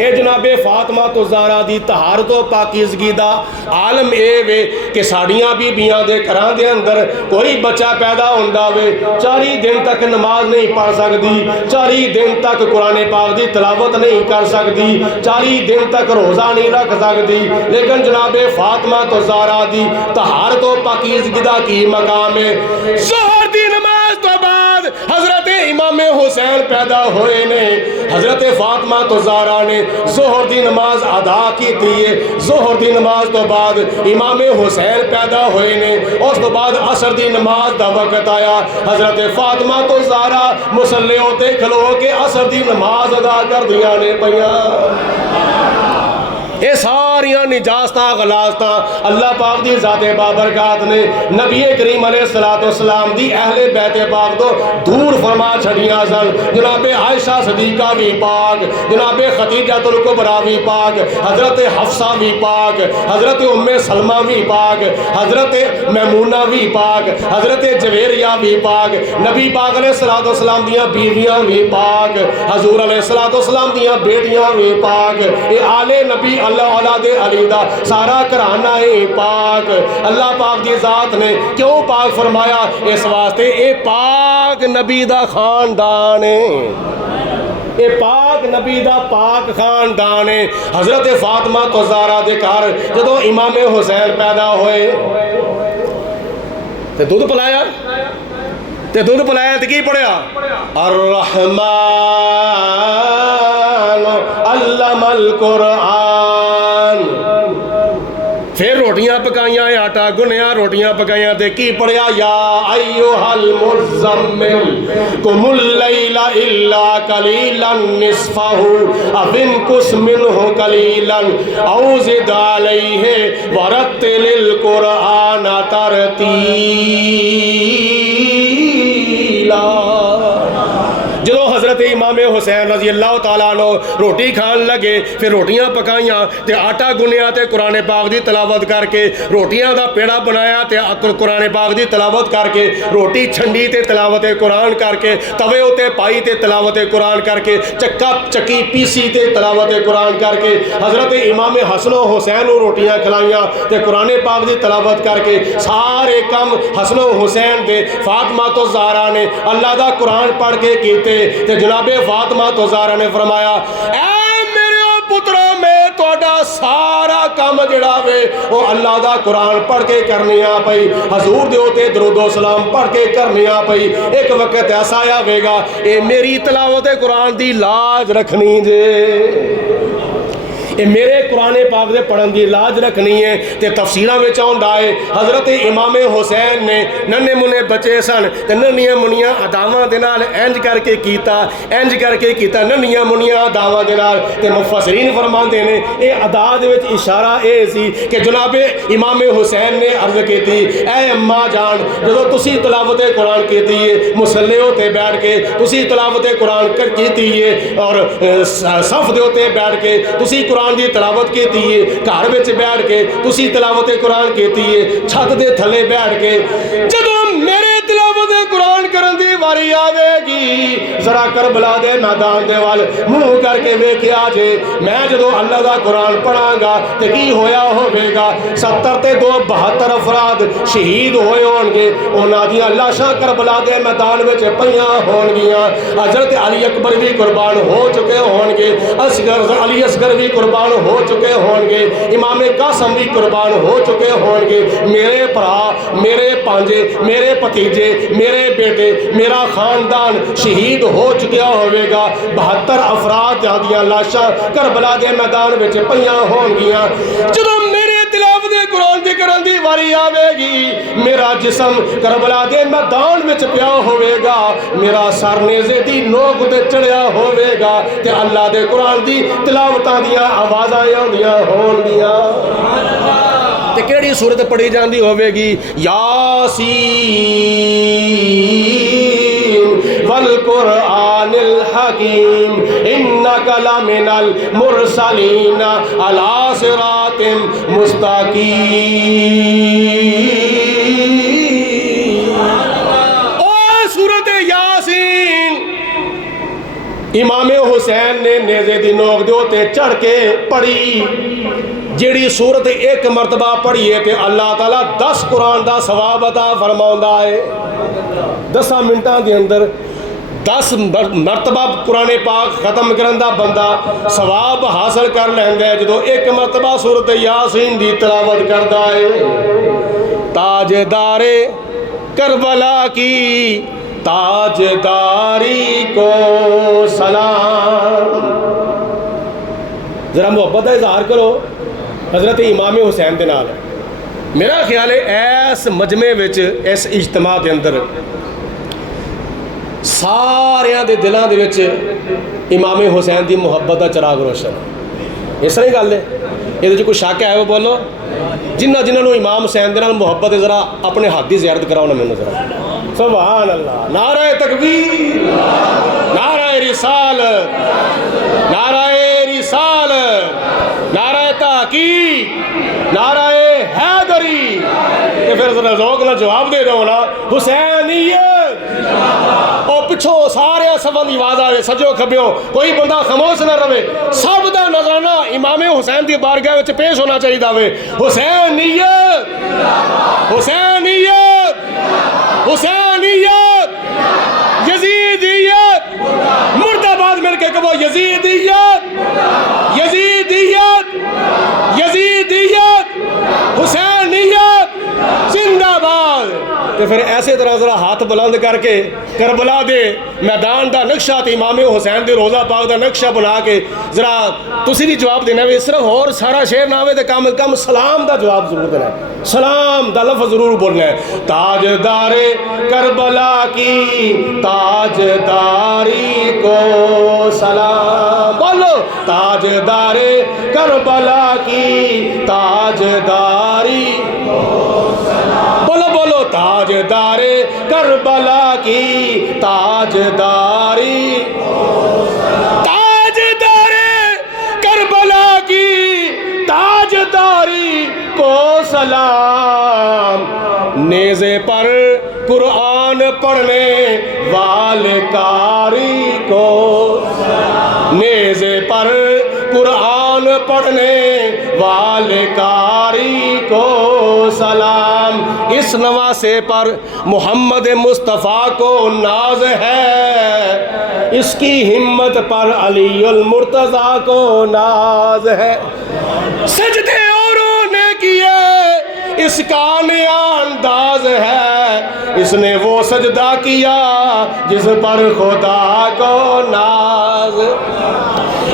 اے جناب فاطمہ تو زہرا دی طہارت و پاکیزگی دا عالم اے وے کہ ساڈیاں بیبییاں دے گھراں دے اندر کوئی بچہ پیدا ہوندا وے 40 دن تک نماز نہیں پڑھ سکتی، 40 دن تک قرآن پاک دی تلاوت نہیں کر سکتی، 40 دن تک روزہ نہیں رکھ سکتی، لیکن جناب فاطمہ تو زہرا دی طہارت و پاکیزگی دا کی مقام ہے۔ ظہر دی نماز تو بعد حضرت امام حسین پیدا ہوئے نے، حضرت فاطمہ تو زہرا نے ظہر دی نماز ادا کی تھی، ظہر دی نماز تو بعد امام حسین پیدا ہوئے نے، اس تو بعد عصر دی نماز دا وقت آیا، حضرت فاطمہ تو زہرا مصلی ہوتے کھلو کے عصر دی نماز ادا کر دیا نے پیاں۔ یہ ساریاں نجاستاں غلاستاں اللہ پاک دی ذات بابرکات نے نبی کریم علیہ السلام دی اہل بیت پاک تو دور فرما چھڑیاں سن۔ جناب عائشہ صدیقہ بھی پاک، جناب خدیجہ الکبریٰ بھی پاک، حضرت حفصہ بھی پاک، حضرت ام سلمہ بھی پاک، حضرت میمونہ بھی پاک، حضرت جویریہ بھی پاک، نبی پاک علیہ السلام دیاں بیویاں بھی پاک، حضور علیہ السلام دیاں بیٹیاں بھی پاک۔ اے آل نبی اللہ اولاد علی دا سارا گھرانہ پاک۔ اللہ پاک دی ذات نے کیوں پاک فرمایا؟ اس واسطے اے پاک نبی دا خاندان ہے، اے پاک نبی دا پاک خاندان ہے۔ حضرت فاطمہ تو زہرا دے گھر جدوں امام حسین پیدا ہوئے تے دودھ پلایا تے کی پڑھیا؟ الرحمن علم القرآن۔ پھر روٹیاں پکائیاں، آٹا گنیا، روٹیاں پکائیاں تے کی پڑھیا؟ یا ایھا المزمل قم اللیل الا قلیلا نصفہ او انقص منہ قلیلا او زد علیہ ورتل القرآن ترتیلا۔ جدو حضرت امام حسین رضی اللہ تعالیٰ عنہ روٹی کھان لگے، پھر روٹیاں پکائیاں تے آٹا گنیا تے قرآن پاک دی تلاوت کر کے روٹیاں دا پیڑا بنایا تے قرآن پاک دی تلاوت کر کے روٹی چھنڈی تے تلاوت قرآن کر کے توے ہوتے پائی تے تلاوت قرآن کر کے چکی پیسی تے تلاوت قرآن کر کے حضرت امام حسن و حسین و روٹیاں کھلائیاں تے قرآن پاک دی تلاوت کر کے سارے کم حسن و حسین دے فاطمہ تو زہرا نے اللہ دا قرآن پڑھ کے کیتے تے جناب فاطمہ تو زہرا نے فرمایا اے میرے پترو میں تہاڈا سارا کام جڑا وے وہ اللہ دا قرآن پڑھ کے کرنیاں پئی، حضور دے اوتے درود و سلام پڑھ کے کرنیاں پئی۔ ایک وقت ایسا آوے گا اے میری تلاوت قرآن دی لاج رکھنی جے، میرے قرآن پاک دے پڑھن دی لاج رکھنی ہے۔ تے تفسیراں وچ آوندا ہے حضرت امام حسین نے ننے منے بچے سن تے ننیاں منیاں اداواں دے نال انج کر کے کیتا ننیاں منیاں اداواں دے نال۔ تے مفسرین فرماندے نے اے ادا دے وچ اشارہ اے سی کہ جناب امام حسین نے عرض کیتی اے اماں جان جدوں تسی تلاوت قرآن کیتی ہے مصلی تے بیٹھ کے تسی تلاوت قرآن کیتی ہے اور صف دے اوتے بیٹھ کے تسی قرآن دی تلاوت کیتی ہے، گھر وچ بیٹھ کے تسی تلاوت قرآن کیتی ہے، چھت دے تھلے بیٹھ کے جدوں میرے تلاوت قرآن کرن دی واری آوے گی ذرا کربلا دے میدان دے وال منہ کر کے ویکھیا جے میں جدو اللہ دا قرآن پڑھاں گا تے کی ہویا ہوے گا 70 تے 72 افراد شہید ہوئے ہون گے انہاں دیاں لاشاں کربلا دے میدان وچ پئیاں ہون گیاں حضرت علی اکبر بھی قربان ہو چکے ہون گے علی اصغر بھی قربان ہو چکے ہون گے امام قاسم بھی قربان ہو چکے ہون گے میرے بھرا میرے پانجے میرے بھتیجے میرے بیٹے میرا خاندان شہید ہو چکیا ہوئے گا 72 افراد دیاں لاشاں کربلا دے میدان وچ پئیاں ہون گیاں جدوں میرے تلاوت قرآن دی کرن دی واری آوے گی میرا جسم کربلا دے میدان وچ پیا ہوئے گا میرا سر نیزے دی نوک تے چڑھیا ہوئے گا تے اللہ دے قرآن دی تلاوتاں دیاں آوازاں آندیاں ہون گیاں تے کیڑی صورت پڑھی جاندی ہوئے گی یاسین والقرآن الحکیم انک لمن المرسلین علی صراط مستقیم او سورت یاسین امام حسین نے نیزے دی نوک دے تے چڑھ کے پڑھی جیڑی صورت ایک مرتبہ پڑھیے تے اللہ تعالیٰ 10 قرآن دا ثواب عطا فرماؤندا ہے 10 منٹاں دے اندر 10 مرتبہ قرآن پاک ختم کرن دا بندہ ثواب حاصل کر لیندا ہے جدو ایک مرتبہ سورت یاسین دی تلاوت کردا ہے تاجدار کربلا کی تاجداری کو سلام ذرا محبت کا اظہار کرو حضرت امام حسین دے نال میرا خیال ہے ایس مجمع وچ اس اجتماع دے اندر ساریاں دے دلاں دے وچ امام حسین دی محبت دا چراغ روشن اس طرح ہی گل ہے یہ کوئی شک ہے وہ بولو جنہوں نے امام حسین دے نال محبت ہے ذرا اپنے ہاتھ دی زیارت کراؤ نا مینوں ذرا سبحان اللہ نعرہ تکبیر نعرہ رسالت نعرہ رسالت نعرہ تحقیق نعرہ حیدری کہ پھر ذرا ذوق نہ جواب دے دو نا حسینیت اور پچھو سارے سبھاں دی آواز آوے سجو کھبیوں کوئی بندہ خاموش نہ رہے سب دا نظرانہ امام حسین دی بارگاہ وچ پیش ہونا چاہیے داوے حسینیت حسینیت حسینیت یزیدیت مرد آباد مل کے کہو یزیدیت یزیدیت یزیدیت حسینیت زندہ باد تو پھر ایسے طرح ذرا ہاتھ بلند کر کے کربلا دے میدان دا نقشہ تے امام حسین دے روضہ پاک دا نقشہ بنا کے ذرا تسی بھی جواب دینا ہے صرف اور سارا شعر نہ ہوئے تے کم از کم سلام دا جواب ضرور دینا ہے سلام دا لفظ ضرور بولنا ہے تاجدار کربلا کی تاجداری کو سلام بولو تاجدار کربلا کی تاجداری بولو بولو تاجدار کربلا کی تاجداری تاجدار کربلا کی تاجداری کو سلام نیزے پر قرآن پڑھنے والے قاری کو نیزے پر قرآن پڑھنے والے قاری کو سلام اس نواسے پر محمد مصطفیٰ کو ناز ہے اس کی ہمت پر علی المرتضیٰ کو ناز ہے سجدے اوروں نے کیے اس کا نیا انداز ہے اس نے وہ سجدہ کیا جس پر خدا کو ناز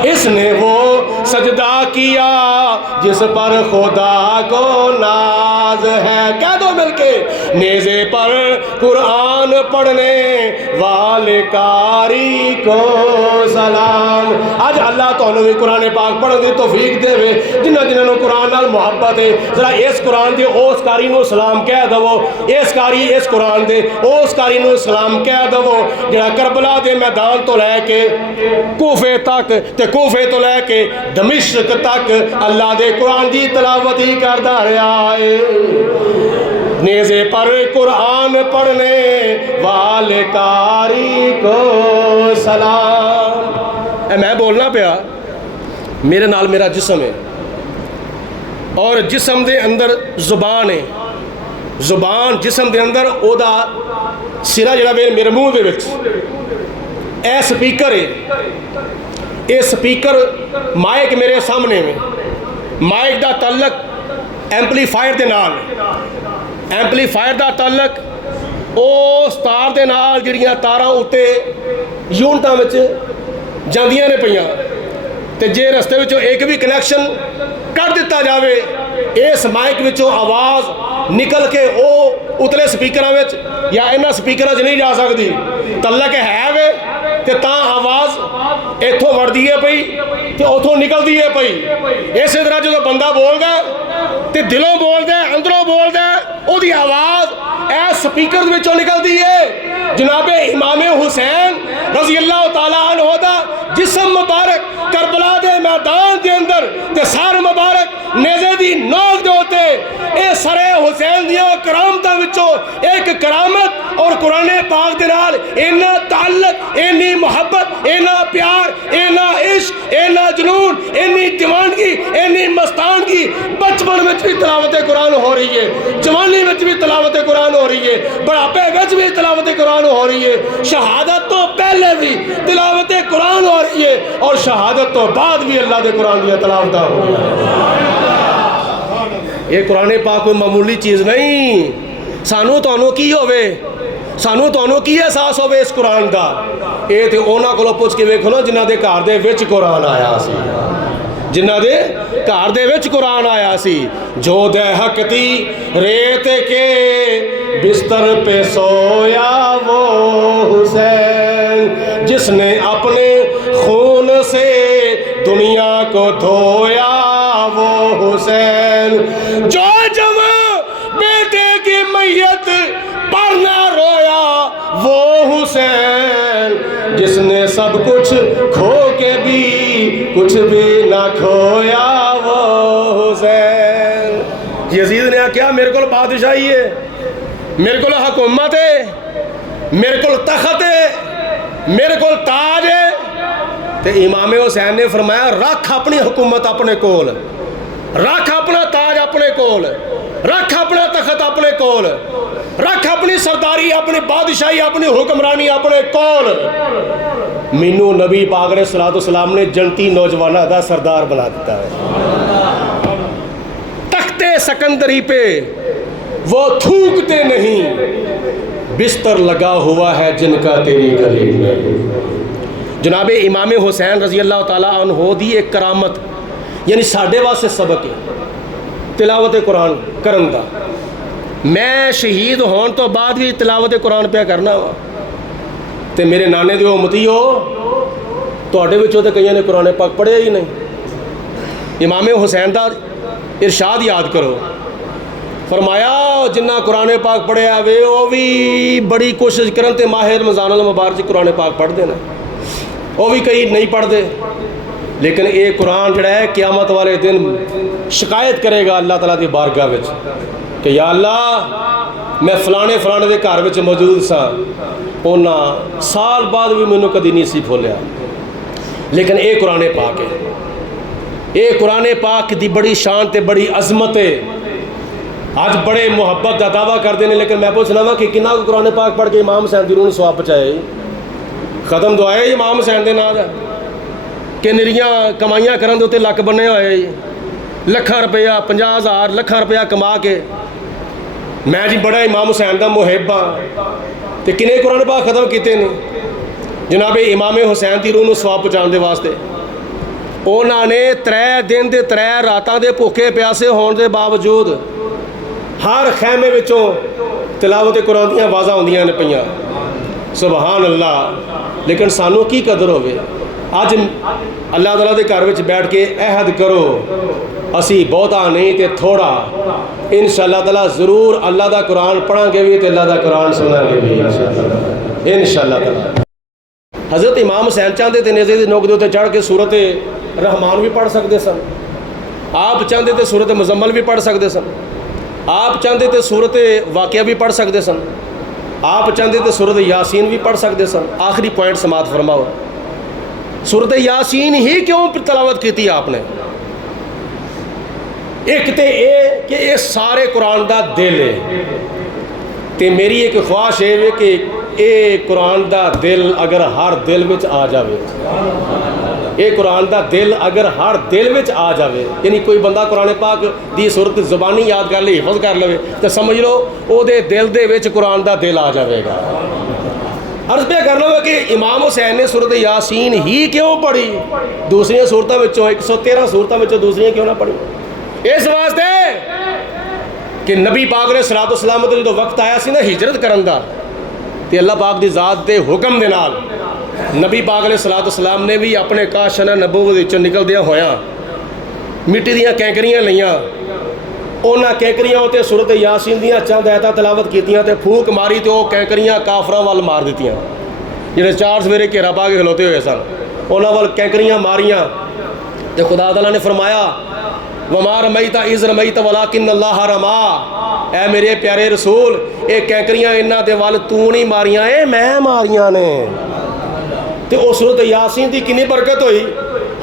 اس نے وہ سجدہ کیا جس پر خدا کو ناز ہے کہہ دو مل کے نیزے پر قرآن پڑھنے والے قاری کو سلام آج اللہ تعالیٰ بھی قرآن پاک پڑھن دی توفیق دے وے جنہوں قرآن نال محبت ہے ذرا اس قرآن دے اس قاری نو سلام کہہ دو اس قاری اس قرآن دے اس قاری نو سلام کہہ دو جڑا کربلا دے میدان تو لے کے کوفے تک تے کوفے تو لے کے دمشق تک اللہ دے قرآن دی تلاوت ہی کردا رہا ہے نیزے پر قرآن پڑھنے والے قاری کو سلام۔ اے میں بولنا پیا، میرے نال میرا جسم ہے اور جسم دے اندر زبان ہے، زبان جسم دے اندر او دا سرا جڑا میرے منہ دے وچ اے سپیکر ہے، اے سپیکر مائک میرے سامنے میں، مائک دا تعلق ایمپلیفائر دے نال، ایمپلیفائر دا تعلق اس تار دے نال جڑیاں تاراں اُتے یونٹاں وچ جاندیاں نے پیاں، تے جے رستے وچوں ایک بھی کنیکشن کٹ دتا جاوے اس مائک وچوں آواز نکل کے او اتلے سپیکراں وچ یا انہاں سپیکراں وچ نہیں جا سکتی، تعلق ہے وے تے تاں آواز ایتھوں وڑدی ہے پئی تے اوتھوں نکلدی ہے پئی۔ اسی طرح جدوں بندہ بولدا تے دلوں بولدا اندروں بولدا او دی آواز اے سپیکر وچوں نکلدی ہے۔ جناب امام حسین رضی اللہ تعالیٰ عنہ دا جسم مبارک کربلا دے میدان دے اندر تے سر مبارک نیزے دی نوک دے ہوتے اے سر حسین دیاں کرامتاں وچوں ایک کرامت اور قرآن پاک دے نال اینا تعلق، اینی محبت، اینا پیار، اینا عشق، اینا جنون، اینی دیوانگی، اینی مستانگی بچپن میں بھی تلاوت قرآن ہو رہی ہے، جوانی میں بھی تلاوت قرآن ہو رہی ہے، بڑھاپے میں بھی تلاوت قرآن ہو رہی ہے، شہادت تو پہلے بھی تلاوت قرآن ہو رہی ہے اور شہادت تو بعد بھی اللہ دے قرآن دیا تلاوت ہو رہی ہے۔ یہ قرآن پاک کوئی معمولی چیز نہیں، سانو تانوں کی ہوئے، سانو تانوں کی احساس ہوئے اس قرآن دا، اے تے اونا کولو پوچھ کے ویکھو نا جنہ دے گھر دے وچ قرآن آیا سی، جنہ دے گھر دے وچ قرآن آیا سی۔ جو دے حق تی ریت کے بستر پہ سویا وہ حسین، جس نے اپنے خون سے دنیا کو دھویا وہ حسین، جو جمع بیٹے کی میت پر نہ رویا وہ حسین، جس نے سب کچھ کھو کے بھی کچھ بھی نہ کھویا وہ حسین۔ یزید نے کیا میرے کو بادشاہی ہے، میرے کو حکومت ہے، میرے کو تخت ہے، میرے کو تاج ہے، تے امام حسین نے فرمایا رکھ اپنی حکومت اپنے کول، رکھ اپنا تاج اپنے کول، رکھ اپنا تخت اپنے کول، رکھ اپنی سرداری، اپنی بادشاہی، اپنی حکمرانی اپنے کول۔ مینوں نبی پاک علیہ الصلوۃ والسلام نے جنتی نوجوانہ دا سردار بنا دیتا ہے۔ تخت سکندری پہ وہ تھوکتے نہیں، بستر لگا ہوا ہے جن کا تیری گلی میں۔ جناب امام حسین رضی اللہ تعالیٰ عنہ دی ایک کرامت، یعنی ساڈے واسطے سبق ہے تلاوت قرآن کرن دا۔ میں شہید ہون تو بعد بھی تلاوت قرآن پہ کرنا وا، تے میرے نانے دیو امتیو تواڈے وچوں تے کئیاں نے قرآن پاک پڑھیا ہی نہیں۔ امام حسین دا ارشاد یاد کرو، فرمایا جنہ قرآن پاک پڑھیا وے وہ بھی بڑی کوشش کرن تے ماہ رمضان المبارک قرآن پاک پڑھ دینا، وہ بھی کئی نہیں پڑھ دے، لیکن یہ قرآن جڑا ہے قیامت والے دن شکایت کرے گا اللہ تعالیٰ دی بارگاہ وچ کہ یا اللہ میں فلانے فلانے دے گھر وچ موجود سا، انہاں سال بعد بھی مینوں کدی نہیں سی بھولیا، لیکن یہ قرآن پاک ہے، یہ قرآن پاک دی بڑی شان تے بڑی عظمت ہے۔ آج بڑے محبت کا دعویٰ کرتے ہیں، لیکن میں پوچھنا وا کہ کنہ کو قرآن پاک پڑھ کے امام حسین دی روح نوں ثواب پہنچائے؟ ختم دعائے امام حسین دے نام کہ نریاں کمائیاں کرن دے اوتے لک بنے ہوئے، لکھاں روپیہ 50,000 لکھاں روپیہ کما کے میں جی بڑا امام حسین دا محب ہاں، تے کنے قرآن پاک ختم کیتے نے؟ جناب امام حسین دی روح نوں ثواب پہنچان دے واسطے انہاں نے 3 دن دے 3 راتاں دے بھوکے پیاسے ہون دے باوجود ہر خیمے وچوں تلاوت قرآن دیاں آوازاں ہوندیاں نے پیاں، سبحان اللہ۔ لیکن سانوں کی قدر ہوئے؟ اج اللہ تعالیٰ دے گھر وچ بیٹھ کے عہد کرو اسی بہتا نہیں تے تھوڑا، انشاءاللہ تعالیٰ ضرور اللہ دا قرآن پڑھاں گے بھی تے اللہ دا قرآن سناں گے بھی انشاءاللہ تعالیٰ۔ حضرت امام حسین چاہتے تے نیزے دی نوک دے تے چڑھ کے سورت رحمان بھی پڑھ سکتے سن، آپ چاہتے تے سورت مزمل بھی پڑھ سکتے سن، آپ چاہتے تو سورت واقعہ بھی پڑھ سکتے سن, آپ چاہتے تو سورت یاسین بھی پڑھ سکتے سن. آخری پوائنٹ سماعت فرماؤ, سورت یاسین ہی کیوں تلاوت کی تھی آپ نے؟ ایک تے اے کہ یہ سارے قرآن دا دل ہے, تے میری ایک خواہش ہے کہ اے قرآن دا دل اگر ہر دل وچ آ جاوے, اے قرآن دا دل اگر ہر دل وچ آ جاوے, یعنی کوئی بندہ قرآن پاک دی صورت زبانی یاد کر لے, حفظ کر لے, تو سمجھ لو او دے دل دے وچ قرآن دا دل آ جاوے گا. عرض پہ کر لو کہ امام حسین نے سورت یاسین ہی کیوں پڑھی, دوسری صورتوں وچوں 113 صورتوں وچوں دوسری کیوں نہ پڑھی؟ اس واسطے کہ نبی پاک علیہ الصلوۃ والسلام دا جو وقت آیا سی نا ہجرت کرن دا, تے اللہ پاک دی ذات دے حکم دے نال نبی پاک علیہ الصلوۃ والسلام نے بھی اپنے کاشانہ نبوت وچوں نکلدیاں ہویاں مٹی دیاں کینکریاں لئیاں, اونا کینکریاں ہوتے سورت یاسین دیاں چند آیتاں تلاوت کیتیاں تے پھوک ماری تے او کینکریاں کافراں وال مار دیتیاں, جڑے چار سویرے گھیرا پا کے کھلوتے ہوئے سن, اونا وال کینکریاں ماریاں تے خدا تعالیٰ نے فرمایا وَمَا رَمَيْتَ إِذْ رَمَيْتَ وَلَكِنَّ اللَّهَ رَمَا, اے میرے پیارے رسول اے کینکریاں انہاں دے وال تو نہیں ماریاں, اے میں ماریاں نے. تے او سورت یاسین دی کنی برکت ہوئی,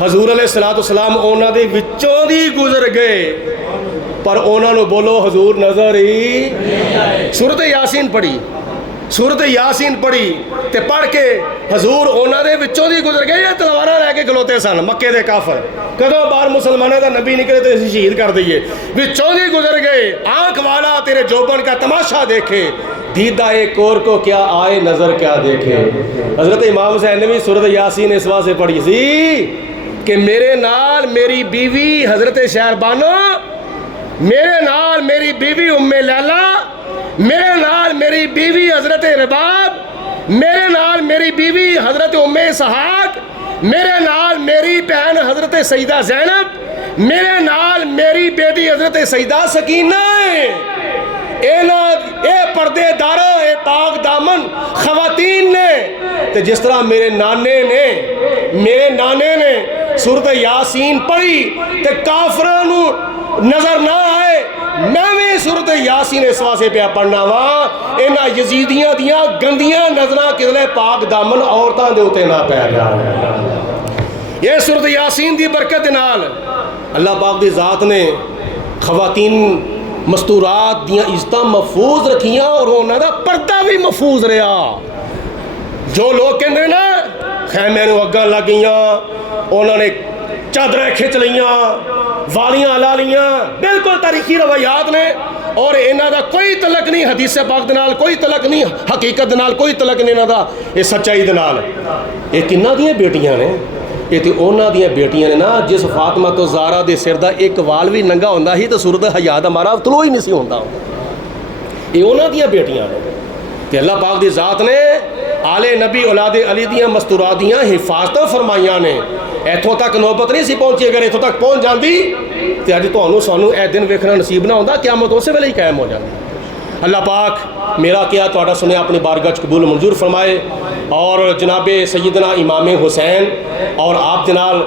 حضور علیہ الصلوۃ والسلام اونا دے وچوں دی گزر گئے, پر اونا نو بولو حضور نظر ہی. سورت یاسین پڑھی, سورت یاسین پڑھی تے پڑھ کے حضور اونا دے وچوں دی گزر گئے, یہ تلواراں لے کے کھلوتے سن مکے دے کافر, کدوں بار مسلمانوں دا نبی نکلے تو اسے شہید کر دئیے, وچوں دی گزر گئے. آنکھ والا تیرے جوبن کا تماشا دیکھے, دیدہ ایک اور کو کیا آئے نظر کیا دیکھے. حضرت امام حسین نے بھی سورت یاسین اس واسطے پڑھی سی کہ میرے نال میری بیوی حضرت شہربانو, میرے نال میری بیوی ام لیلا, میرے نال میری بیوی حضرت رباب, میرے نال میری بیوی حضرت ام اسحاق, میرے نال میری بہن حضرت سیدہ زینب, میرے نال میری بیٹی حضرت سیدہ سکینہ. اے پردے دارا, اے پاک دامن خواتین نے, تے جس طرح میرے نانے نے سورت یاسین پڑھی تے کافراں نو نظر نہ آئے, میں بھی سورت یاسین اس واسطے پہ پڑھنا وا انہاں یزیدیاں دیاں گندیاں نظراں کدلے پاک دامن عورتاں دے اوتے نہ پے جان. یہ سورت یاسین دی برکت نال اللہ پاک دی ذات نے خواتین مستورات دیاں عزتاں محفوظ رکھیاں اور انہاں دا پردہ بھی محفوظ رہا. جو لوگ کہندے نا خیمے نو اگاں لگ گئیاں, انہوں نے چادریں کھچ لیاں, والیاں لا لیاں, بالکل تاریخی روایات نے, اور انہاں دا کوئی تعلق نہیں حدیث پاک دے نال, کوئی تعلق نہیں حقیقت دے نال, کوئی تعلق نہیں انہاں دا یہ سچائی دے نال. یہ کنہاں دیاں بیٹیاں نے؟ یہ تے انہاں دیاں بیٹیاں نے نا جس فاطمہ تو زہرا دے سر دا ایک وال بھی ننگا ہوندا ہی تو سورت حیا دا مارا طلوع ہی نہیں سی ہوندا. یہ انہاں دیاں بیٹیاں نے, تے اللہ پاک دی ذات نے آل نبی اولاد علی دیاں مستورات دیاں حفاظتاں فرمائیاں نے. ایتھوں تک نوبت نہیں سی پہنچی, اگر ایتھوں تک پہنچ جاندی تے اج تانوں سانوں اے دن ویکھنا نصیب نہ ہوندا, قیامت اسی ویلے ہی قائم ہو جاندی. اللہ پاک میرا کیا تہاڈا سنیا اپنی بارگاہ قبول منظور فرمائے, اور جناب سیدنا امام حسین اور آپ جنال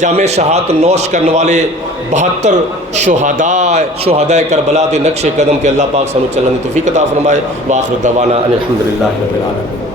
جامع شہادت نوش کرنے والے 72 شہداء کربلا دے نقش قدم کے اللہ پاک سانوں چلن دی توفیق عطا فرمائے. وآخر دعوانا ان الحمدللہ رب العالمین.